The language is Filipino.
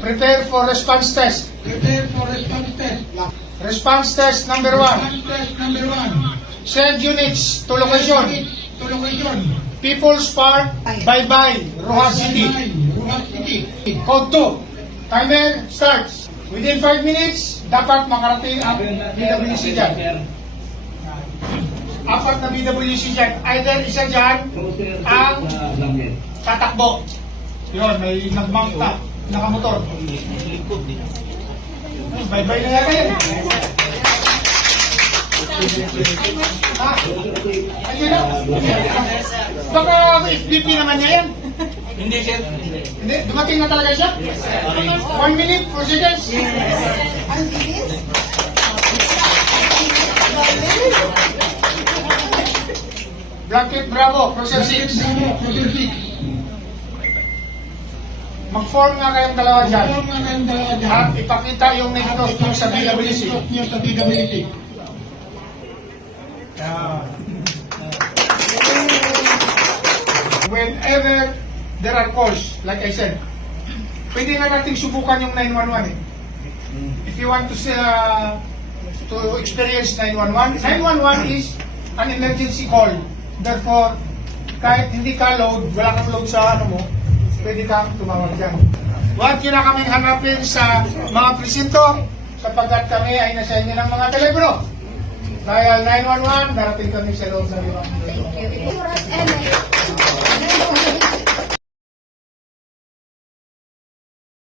Prepare for response test. Prepare for response test. Response test number 1. Response test number 1. Send units to location. To location. People's Park, Bye-Bye, Rojas City. Rojas City. Code 2. Timer starts. Within 5 minutes, dapat makarating ang BWC dyan. 4 na BWC dyan. Either isa dyan ang tatakbo. Yun, may nagmangta, nakamotor. Bye-bye na yata yan. Ha? Ayun na. Baka FDP naman niya yan. Hindi, sir. Hindi, dumating na talaga siya? 1 minute, 4 seconds. Blanket Bravo, Process 6. Process 6. Mag-form nga kayong dalawa dyan. Form nga kayong dalawa dyan. At ipakita yung negros nyo sa BWC. Nyo sa BWC. Whenever there are calls, like I said, pwede na nating subukan yung 911 eh. If you want to experience 911, 911 is an emergency call. Therefore, kahit hindi ka load, wala kang load sa ano mo, pwede kang tumawag dyan. Huwag nyo na kaming hanapin sa mga presinto sapagkat kami ay nasa inyo ng mga telepono. Dahil 911, darating kami sa loob ng 5 minuto. Thank you.